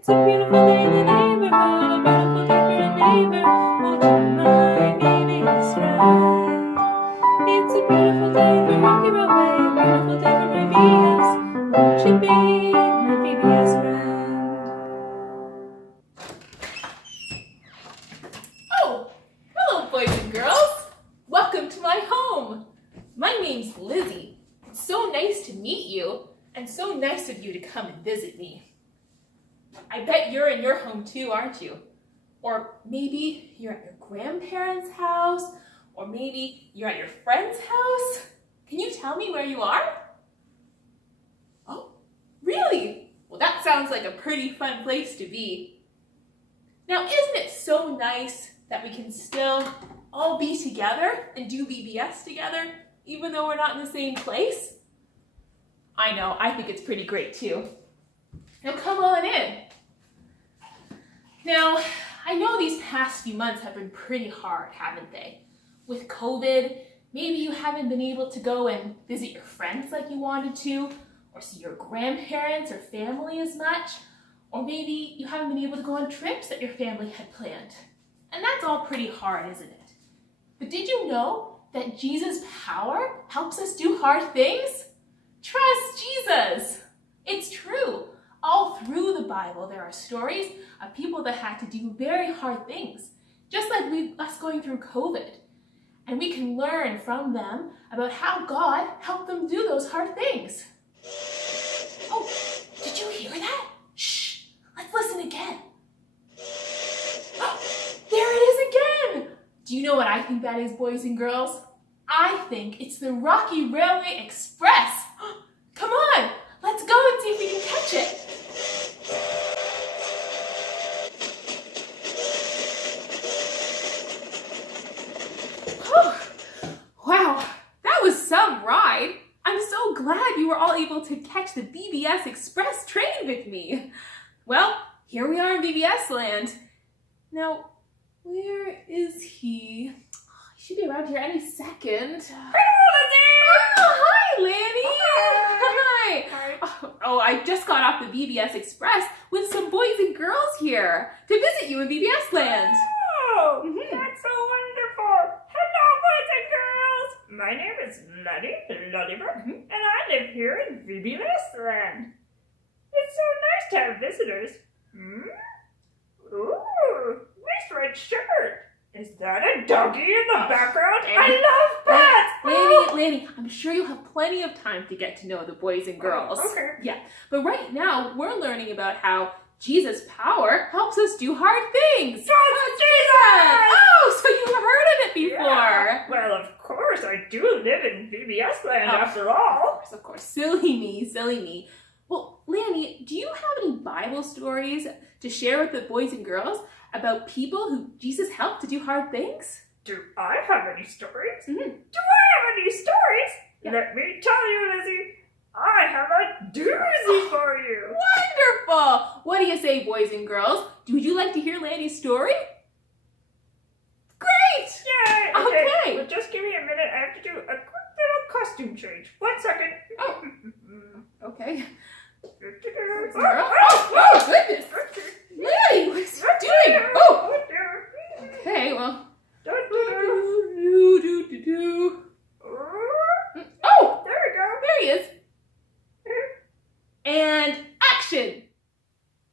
It's a beautiful day in the neighborhood, a beautiful day for a neighbor. Won't you be my baby's friend? It's a beautiful day for Rocky Roadway, a beautiful day for my VBS. Won't you be my VBS friend? Oh, hello boys and girls. Welcome to my home. My name's Lizzie. It's so nice to meet you and so nice of you to come and visit me. I bet you're in your home too, aren't you? Or maybe you're at your grandparents' house, or maybe you're at your friend's house. Can you tell me where you are? Oh, really? Well, that sounds like a pretty fun place to be. Now, isn't it so nice that we can still all be together and do VBS together, even though we're not in the same place? I know, I think it's pretty great too. Now come on in. Now, I know these past few months have been pretty hard, haven't they? With COVID, maybe you haven't been able to go and visit your friends like you wanted to, or see your grandparents or family as much, or maybe you haven't been able to go on trips that your family had planned. And that's all pretty hard, isn't it? But did you know that Jesus' power helps us do hard things? Trust Jesus! It's true. All through the Bible, there are stories of people that had to do very hard things, just like us going through COVID. And we can learn from them about how God helped them do those hard things. Oh, did you hear that? Shh, let's listen again. Oh, there it is again! Do you know what I think that is, boys and girls? I think it's the Rocky Railway Express. Come on, let's go and see if we can catch it. Wow, that was some ride. I'm so glad you were all able to catch the VBS Express train with me. Well, here we are in VBS land. Now, where is he? He should be around here any second. Hi, Lanny. Hi. Oh, I just got off the VBS Express with some boys and girls here to visit you in VBS land. Oh, that's so wonderful. Hello, boys and girls. My name is Lullybird, and I live here in VBS land. It's so nice to have visitors. Ooh, nice red shirt. Is that a doggy in the background? I love pets! Lanny, I'm sure you'll have plenty of time to get to know the boys and girls. Okay. Yeah, but right now we're learning about how Jesus' power helps us do hard things. Trust Jesus! Oh, so you've heard of it before. Yeah. Well, of course, I do live in VBS land after all. Of course. Silly me. Well, Lanny, do you have any Bible stories to share with the boys and girls about people who Jesus helped to do hard things? Do I have any stories? Mm-hmm. Do I have any stories? Yeah. Let me tell you, Lizzie, I have a doozy for you. Wonderful! What do you say, boys and girls? Would you like to hear Lanny's story? Great! Yay! Okay. Well, just give me a minute. I have to do a quick little costume change. 1 second. Oh. Okay. Oh, Oh, goodness! Lanny, what is he doing? Oh! Okay, well. Oh! There we go. There he is. And action!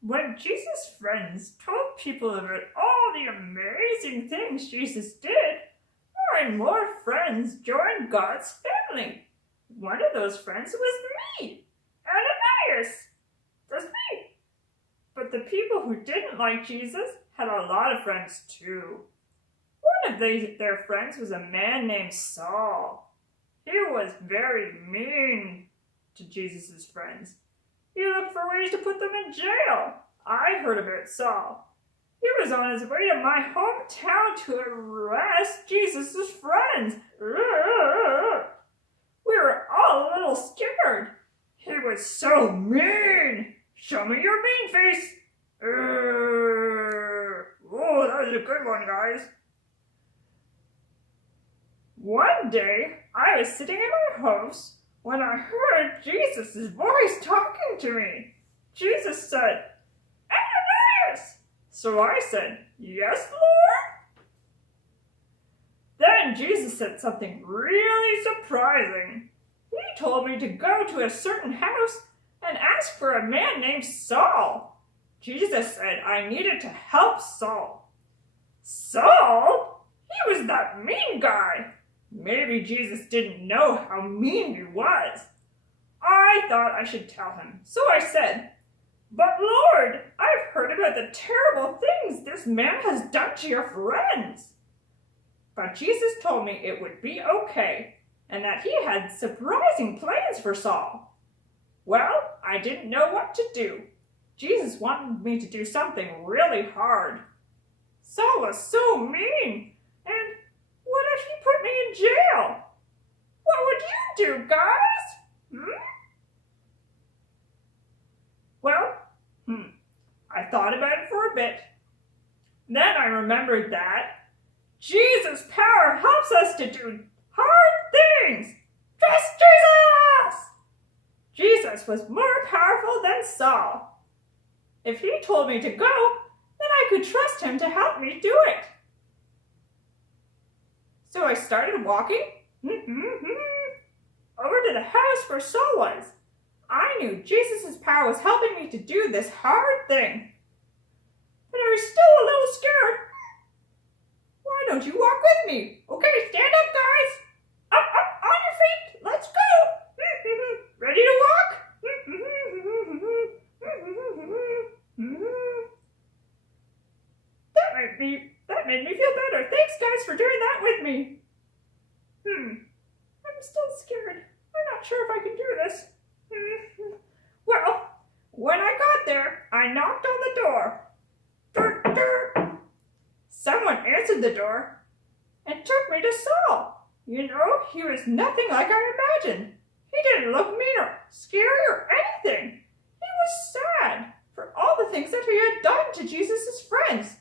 When Jesus' friends told people about all the amazing things Jesus did, more and more friends joined God's family. One of those friends was me, Ananias. That's me. But the people who didn't like Jesus had a lot of friends too. One of their friends was a man named Saul. He was very mean to Jesus' friends. He looked for ways to put them in jail. I heard about Saul. He was on his way to my hometown to arrest Jesus' friends. We were all a little scared. He was so mean. Show me your mean face. Oh, that was a good one, guys. One day, I was sitting in my house when I heard Jesus' voice talking to me. Jesus said, So I said, "Yes, Lord." Then Jesus said something really surprising. He told me to go to a certain house and ask for a man named Saul. Jesus said I needed to help Saul. Saul? He was that mean guy. Maybe Jesus didn't know how mean he was. I thought I should tell him, so I said, "But Lord, I've heard about the terrible things this man has done to your friends." But Jesus told me it would be okay, and that he had surprising plans for Saul. Well, I didn't know what to do. Jesus wanted me to do something really hard. Saul was so mean, and what if he put me in jail? What would you do, guys? Well, I thought about it for a bit. Then I remembered that Jesus' power helps us to do hard things. Trust Jesus! Jesus was more powerful than Saul. If he told me to go, then I could trust him to help me do it. So I started walking over to the house where Saul was. I knew Jesus' power was helping me to do this hard thing. But I was still a little scared. Why don't you walk with me? Okay, stand up, guys. Up, on your feet. Let's go. Ready to walk? That made me feel better. Thanks, guys, for doing that with me. I'm still scared. I'm not sure if I can do this. Well, when I got there, I knocked on the door. Someone answered the door and took me to Saul. You know, he was nothing like I imagined. He didn't look mean or scary or anything. He was sad for all the things that he had done to Jesus' friends.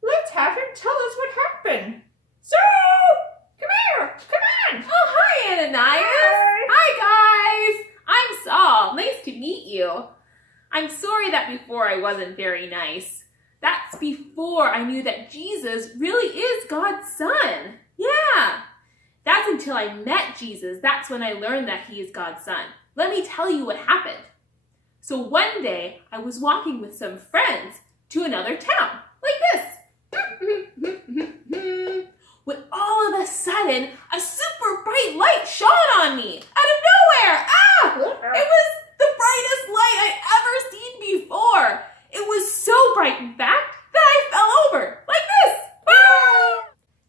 Let's have him tell us what happened. Saul! Come here! Come on! Oh, hi, Ananias. Hi, guys. I'm Saul. Nice to meet you. I'm sorry that before I wasn't very nice. That's before I knew that Jesus really is God's son. Yeah. That's until I met Jesus. That's when I learned that he is God's son. Let me tell you what happened. So one day, I was walking with some friends to another town, like this. When all of a sudden, a super bright light shone on me out of nowhere. It was the brightest light I'd ever seen before. It was so bright, in fact, that I fell over like this.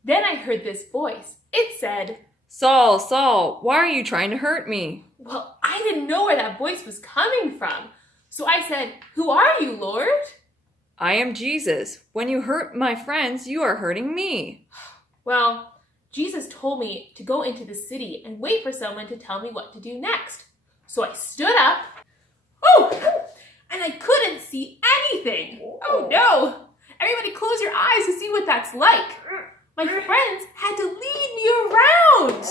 Then I heard this voice. It said, Saul, Saul, why are you trying to hurt me? Well, I didn't know where that voice was coming from. So I said, "Who are you, Lord?" I am Jesus. When you hurt my friends, you are hurting me. Well, Jesus told me to go into the city and wait for someone to tell me what to do next. So I stood up. And I couldn't see anything. Oh no! Everybody close your eyes to see what that's like. My friends had to lead me around.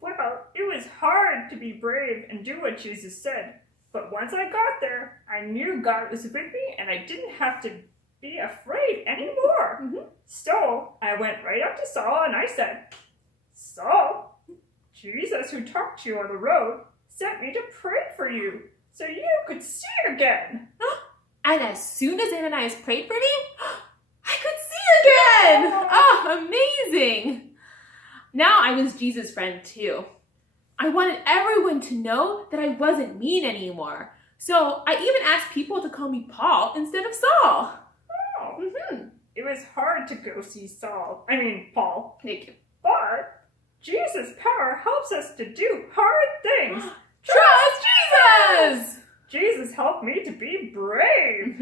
Well, it was hard to be brave and do what Jesus said. But once I got there, I knew God was with me and I didn't have to be afraid anymore. So I went right up to Saul and I said, "Saul, Jesus who talked to you on the road sent me to pray for you so you could see again." And as soon as Ananias prayed for me, I could see again. Oh, amazing. Now I was Jesus' friend too. I wanted everyone to know that I wasn't mean anymore. So I even asked people to call me Paul instead of Saul. It was hard to go see Paul. Thank you. But Jesus' power helps us to do hard things. Trust Jesus! Jesus helped me to be brave.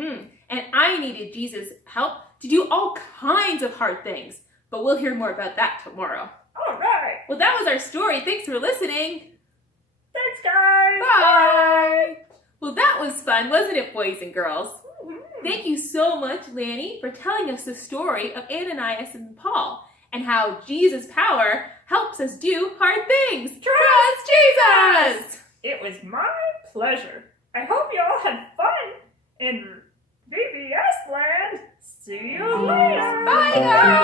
And I needed Jesus' help to do all kinds of hard things. But we'll hear more about that tomorrow. All right. Well, that was our story. Thanks for listening. Thanks, guys. Bye. Well, that was fun, wasn't it, boys and girls? Thank you so much, Lanny, for telling us the story of Ananias and Paul and how Jesus' power helps us do hard things. Trust Jesus! It was my pleasure. I hope you all had fun. in VBS land. See you later. Bye, guys!